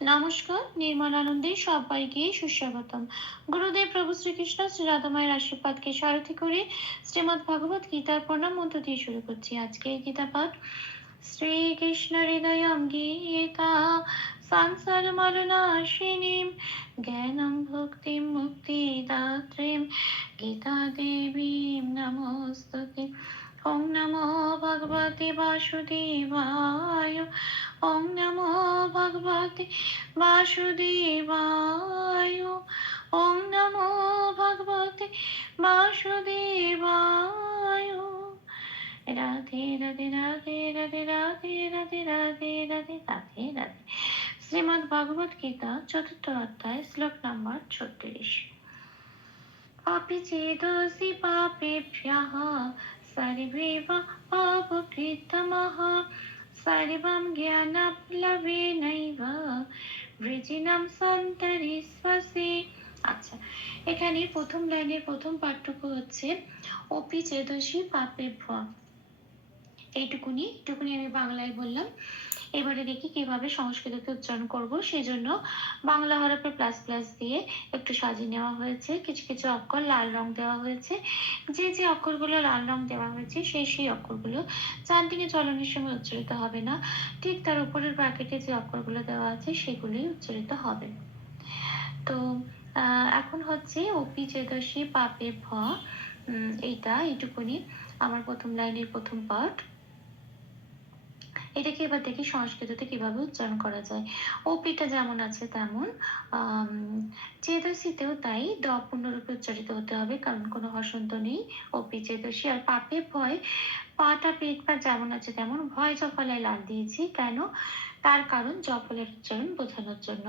নমস্কার নির্মলানন্দে সবাইকে সুস্বাগতম। গুরুদেব প্রভু শ্রীকৃষ্ণ শ্রী রাধামায়ের আশীর্বাদকে সারথি করে শ্রীমদ ভগবত গীতার প্রণাম মন্ত্র দিয়ে শুরু করছি আজকে। এই গীতা পাঠ শ্রীকৃষ্ণ হৃদয়ম গীতা, সংসার মরণাশিনীম জ্ঞানম ভক্তিম মুক্তিদাত্রীম, গীতা দেবীম নমস্তুতে ওং নমো ভগবতে বাসুদেবায় ওং নমো ভগবতে বাসুদেবায় ওং নমো ভগবতে বাসুদেবায় রাধে রাধে রাধে রাধে রাধে রাধে রাধে রাধে রাধে রাধে শ্রীমদ্ ভগবত গীতা চতুর্থ অধ্যায় শ্লোক নম্বর ছত্রিশ अपि चेदसि पापेभ्यः सर्वेव पापकृतमः सर्वं জ্ঞানাপ্লবেনৈব বৃজিনাম সন্তরিস্বসি আচ্ছা এখানে প্রথম লাইনের প্রথম পার্থক্য হচ্ছে অপি চেদসি পাপে ভ এইটুকুনি এইটুকুনি আমি বাংলায় বললাম। এবারে দেখি কীভাবে সংস্কৃততে উচ্চারণ করব। সেজন্য বাংলা হরফে প্লাস প্লাস দিয়ে একটু সাজিয়ে নেওয়া হয়েছে। কিছু কিছু অক্ষর লাল রং দেওয়া হয়েছে। যে যে অক্ষরগুলো লাল রং দেওয়া হয়েছে, সেই সেই অক্ষরগুলো চান্টিকে চলনের সময় উচ্চারিত হবে না। ঠিক তার উপরের ব্র্যাকেটে যে অক্ষরগুলো দেওয়া আছে, সেগুলোই উচ্চারিত হবে। তো এখন হচ্ছে অপি চেদশী পাপে ভ এইটা, এইটুকুনি। আমার প্রথম লাইনের প্রথম পার্ট এটাকে এবার দেখি সংস্কৃততে কীভাবে উচ্চারণ করা যায়। ওপিটা যেমন আছে তেমন চেতসিতেও তাই দ পূর্ণরূপে উচ্চারিত হতে হবে, কারণ কোনো হসন্ত নেই ওপি চেতসি আর পাপে ভয়। পাটা পেট পা যেমন আছে তেমন, ভয় জফলায় লাল দিয়েছি, কেন? তার কারণ জফলার উচ্চারণ বোঝানোর জন্য।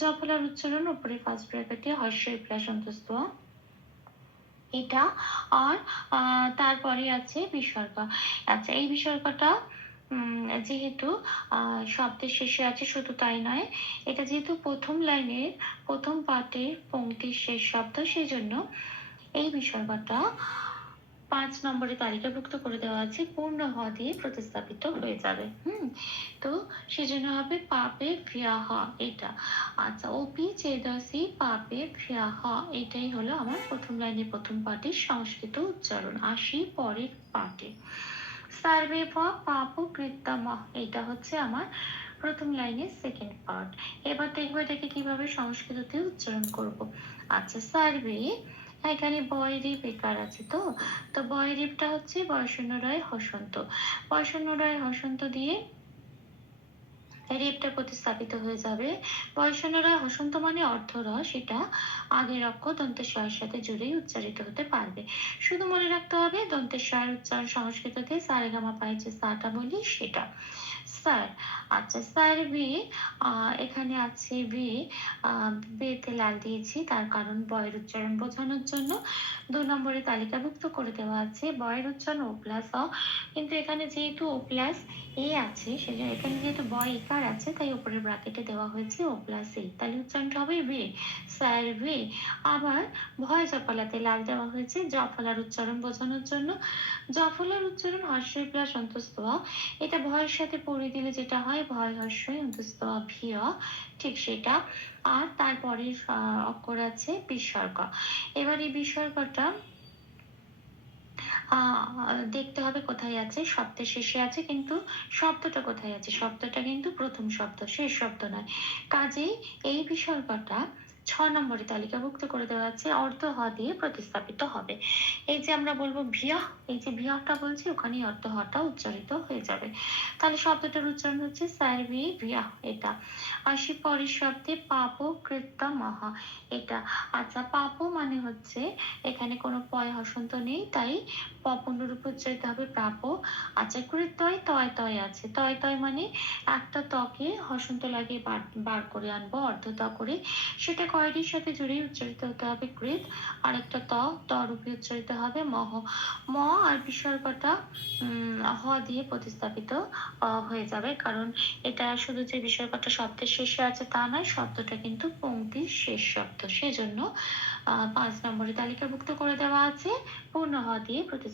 জফলার উচ্চারণ উপরে ফার্স্ট ব্র্যাকেটে হর্ষ অন্তস্থ এটা আর তারপরে আছে বিসর্গ। আচ্ছা এই বিসর্গটা যেহেতু শব্দের শেষে আছে শুধু তাই নয়, এটা যেহেতু প্রথম লাইনের, প্রথম পার্টের পংক্তির শেষ শব্দ সেই জন্য এই বিসর্গটা পাঁচ নম্বরে তালিকাভুক্ত করে দেওয়া আছে, পূর্ণ হ দিয়ে প্রতিস্থাপিত হয়ে যাবে। হুম, তো সেজন্য হবে পাপে ফ্রিয়াহ এটা। আচ্ছা ওপি চেদসি, পাপে ফ্রিয়াহ এটাই হলো আমার প্রথম লাইনের প্রথম পার্টির সংস্কৃত উচ্চারণ। আসি, পরের পার্টে সার্ভে পাপ কৃত্তম। এটা হচ্ছে আমার প্রথম লাইনের সেকেন্ড পার্ট এবার দেখব এটাকে কীভাবে সংস্কৃততে উচ্চারণ করব। আচ্ছা সার্ভে, এখানে বয় রিপ বেকার আছে তো? তো বয় বয়রিপটা হচ্ছে বয়সন্ন রায় হসন্ত। বয়সন্ন রায় হসন্ত দিয়ে রেপটা প্রতিস্থাপিত হয়ে যাবে। বয়সনরা হসন্ত মানে অর্ধরস, সেটা আগের অক্ষর দন্তেশ্বরের সাথে জুড়েই উচ্চারিত হতে পারবে। শুধু মনে রাখতে হবে, দন্তেশ্বর উচ্চারণ সংস্কৃততে সারেগামা পাই যে সাটা বলি সেটা। স্যার আচ্ছা স্যার বি এখানে আছে বি বেতে লাল দিয়েছি, তার কারণ বয়ের উচ্চারণ বোঝানোর জন্য। দু নম্বরে তালিকাভুক্ত করে দেওয়া আছে, বয়ের উচ্চারণ ও প্লাস অ। কিন্তু এখানে যেহেতু ও প্লাস এ আছে, সেজন্য এখানে যেহেতু বয় একার আছে, তাই উপরের ব্রাকেটে দেওয়া হয়েছে ও প্লাস এ তাহলে উচ্চারণটা হবে বে স্যার বে আবার ভয় জফলাতে লাল দেওয়া হয়েছে জফলার উচ্চারণ বোঝানোর জন্য। জফলার উচ্চারণ হর্ষই প্লাস অন্তস্থ। এটা ভয়ের সাথে পড়ে দিলে যেটা হয়, ভয় হর্ষই অন্তস্থ ভিয় ঠিক সেটা। আর তারপরে অক্ষর আছে বিসর্গ। এবার এই বিসর্গটা দেখতে হবে কোথায় আছে, শব্দের শেষে আছে কিন্তু শব্দটা কোথায় আছে? শব্দটা কিন্তু প্রথম শব্দ, শেষ শব্দ নয়। কাজেই এই বিসর্গটা ছ নম্বরে তালিকাভুক্ত করে দেওয়া আছে, অর্ধ হ দিয়ে প্রতিস্থাপিত হবে। এই যে আমরা বলব ভিয়া, এই যে ভিয়াটা বলছি ওখানে অর্ধ হটা উচ্চারিত হয়ে যাবে। তাহলে শব্দটার উচ্চারণ হচ্ছে সার্ভি ভিয়া এটা। আসি পরের শব্দে পাপ কৃত্তা মহা এটা। আচ্ছা পাপ মানে হচ্ছে এখানে কোনো পয় হসন্ত নেই, তাই পপূর্ণরূপে উচ্চারিত হবে প্রাপ আচ্ছা কৃতয় তয় তয় আছে। তয় তয় মানে একটা ত্বকে হসন্ত লাগিয়ে বার করে আনব, অর্ধ ত করে। সেটা কয়টির সাথে জুড়ে উচ্চারিত হতে হবে কৃত। আর একটা ত ত রূপে উচ্চারিত হবে মহ। ম আর বিসর্গটা হ দিয়ে প্রতিস্থাপিত হয়ে যাবে। কারণ এটা শুধু যে বিসর্গটা শব্দের শেষে আছে তা নয়, শব্দটা কিন্তু পঙ্ক্তির শেষ শব্দ। সেজন্য পাঁচ নম্বরে তালিকাভুক্ত করে দেওয়া আছে। পূর্ণ হ দিয়ে প্রতিস্থাপিত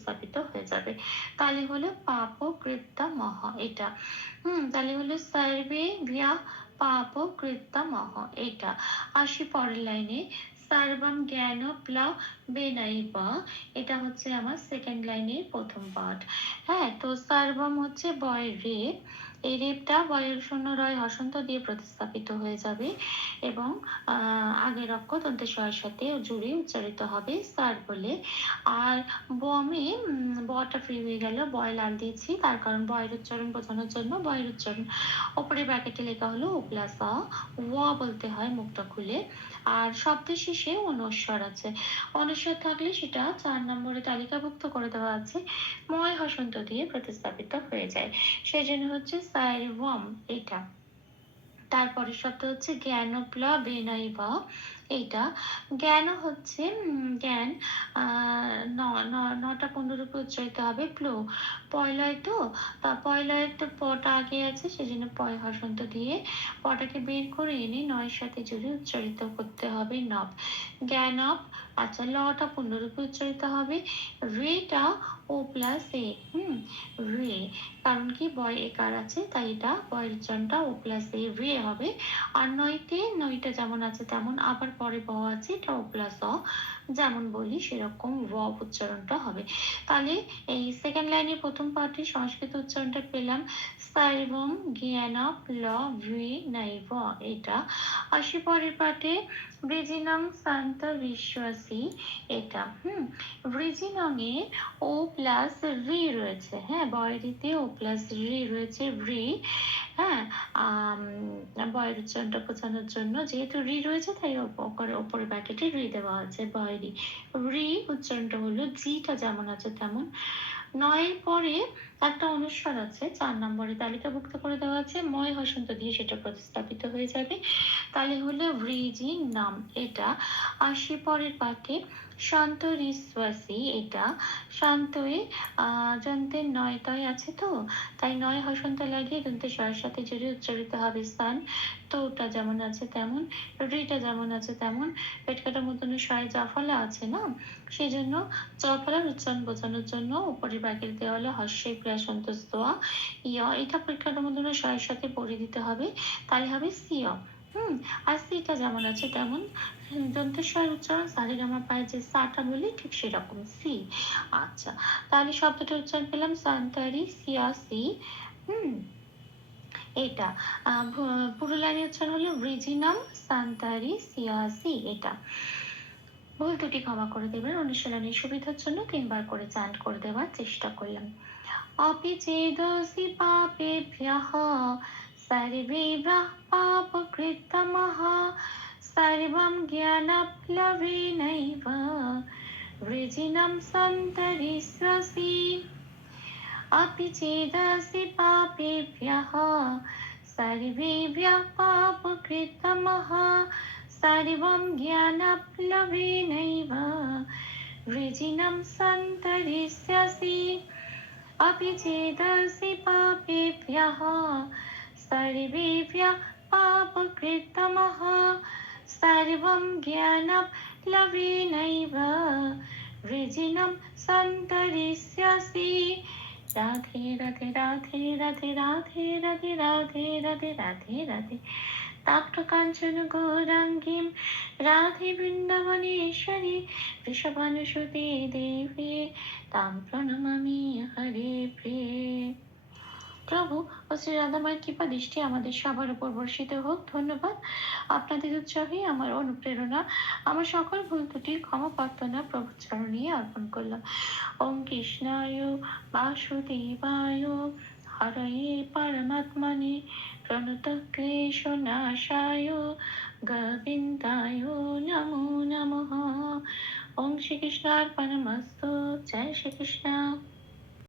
হয়ে যাবে। তাহলে হলো পাপ কৃত্তা মহ এটা। হুম, তাহলে হলো সার্বে ভিয়া পাপ কৃত্তামহ এটা। আসি পরের লাইনে। সার্বম জ্ঞান প্লাব বেনাইব। এটা হচ্ছে আমার সেকেন্ড লাইনের প্রথম পার্ট হ্যাঁ তো সার্বম হচ্ছে বয় রেপ এই রেপটা বয়ের শূন্য রয় হসন্ত দিয়ে প্রতিস্থাপিত হয়ে যাবে এবং আগের অক্ষর দন্তে স্বয়ের সাথে জুড়ে উচ্চারিত হবে সার বলে। আর বমে বটা ফ্রি হয়ে গেল, বয় লাল দিয়েছি। তার কারণ বয়ের উচ্চারণ বোঝানোর জন্য বয়ের উচ্চারণ ওপরে ব্র্যাকেটে লেখা হলো ও প্লাস আ ওয়া বলতে হয় মুখটা খুলে। আর শব্দের শেষে অনুস্বর আছে। অনুস্বর থাকলে সেটা চার নম্বরে তালিকাভুক্ত করে দেওয়া আছে। ময় হসন্ত দিয়ে প্রতিস্থাপিত হয়ে যায়। সেই জন্য হচ্ছে সাইরওয়াম এটা। তারপরে শব্দ হচ্ছে জ্ঞানপ্লা বেনাইবা এইটা জ্ঞান হচ্ছে জ্ঞান নটা পনেরোরূপে উচ্চারিত হবে প্লো। পয়লয় তো তা পয়লয়ের তো পটা আগে আছে, সেজন্য পয় হসন্ত দিয়ে পটাকে বের করে এনে নয়ের সাথে জুড়ে উচ্চারিত করতে হবে নব। জ্ঞানব আচ্ছা লটা পূর্ণরূপে উচ্চারিত হবে। রেটা ও প্লাস এ, হুম, রে। কারণ কি? বয় একার আছে? তাই এটা বয়ের উচ্চারণটা ও প্লাস এ, রে হবে। আর নয়তে, নয়টা যেমন আছে তেমন। আবার পরে ব আছে, এটা ও প্লাস অ। যেমন বলি সেরকম র উচ্চারণটা হবে। তাহলে এই সেকেন্ড লাইনে প্রথম পার্টে সংস্কৃত উচ্চারণটা পেলাম। সাইবম জ্ঞানা প্ল ভি নাই নাইব এটা। আসি পরের পার্টে ব্রিজিনং, শান্ত, বিশ্বাসী, এটা। হুম, ব্রিজিনং এ ও প্লাস রি রয়েছে হ্যাঁ বয়রিতে ও প্লাস রি রয়েছে, রি হ্যাঁ বয়ের উচ্চারণটা বোঝানোর জন্য যেহেতু রি রয়েছে, তাই ওপরে ওপরে ব্যাকেটে রি দেওয়া আছে বয়রি। রি উচ্চারণটা হলো জিটা যেমন আছে তেমন। নয়ের পরে একটা অনুস্বার আছে, চার নম্বরে তালিকাভুক্ত করে দেওয়া আছে, ময় হসন্ত দিয়ে সেটা প্রতিস্থাপিত হয়ে যাবে। তাহলে হলো ব্রিজি নাম এটা। আসি পরের পাঠে শান্ত রিশ্বাসী এটা। শান্তয়ে আহ যন্ত্রের নয় তয় আছে তো? তাই নয় হসন্ত লাগিয়ে দন্তে স্বরের সাথে জুড়ে উচ্চারিত হবে স্থান তো ওটা যেমন আছে তেমন, রিটা যেমন আছে তেমন, পেট কাটার মতন স্বরে জাফলা আছে না? সেই জন্য জফলার উচ্চারণ বোঝানোর জন্য উপরের ব্যাগের দেওয়ালে হর্ষে ক্রিয়া সন্তোষ দোয়া ইয়, এটা পরীক্ষাটার মতন স্বরের সাথে পড়ে দিতে হবে, তাই হবে সিয়। হুম, আর সিটা যেমন আছে তেমন। দন্তস্বর উচ্চারণ সারেগামা পায় যে সাটা বলি, ঠিক সেরকম, সি। আচ্ছা তাহলে শব্দটা উচ্চারণ পেলাম, সান্তারি, সিয়া, সি। হুম, এটা। পুরো লাইনের উচ্চারণ হলো রিজিনাম, সান্তারি সিয়াসি এটা। ভুল দুটি ক্ষমা করে দেবেন, অনুশীলনের সুবিধার জন্য তিনবার করে চান্ট করে দেওয়ার চেষ্টা করলাম। অপি চেদসি পাপে ভ্যাহ सर्वेभ्यः पापकृत्तमः सर्वं ज्ञानप्लवेनैव वृजिनं सन्तरिष्यसि अपि चेदसि पापेभ्यः सर्वेभ्यः पापकृत्तमः सर्वं ज्ञानप्लवेनैव वृजिनं सन्तरिष्यसि अपि चेदसि पापेभ्यः सर्वेभ्यः पापकृत्तमः सर्वं ज्ञानप्लवेनैव वृजिनं सन्तरिष्यसि राधे राधे राधे राधे राधे राधे राधे राधे राधे राधे তাপ্তকাঞ্চন গৌরাঙ্গীম রাধে বৃন্দাবনেশ্বরী ঋষভানুসুতে দেবী তাম প্রণমামি হরে প্রিয়ে প্রভু ও শ্রী রাধামায়ের কৃপা দৃষ্টি আমাদের সবার উপর বর্ষিত হোক। ধন্যবাদ। আপনাদের উৎসাহে আমার অনুপ্রেরণা, আমার সকল ভুল ত্রুটির ক্ষমা প্রার্থনা প্রভু চরণে অর্পণ করলাম। ওম কৃষ্ণায় বাসুদেবায় হরয়ে পরমাত্মনে প্রণত ক্লেশ নাশায় গোবিন্দায় নমো নমঃ। ওম শ্রীকৃষ্ণার্পণমস্তু। জয় শ্রীকৃষ্ণ।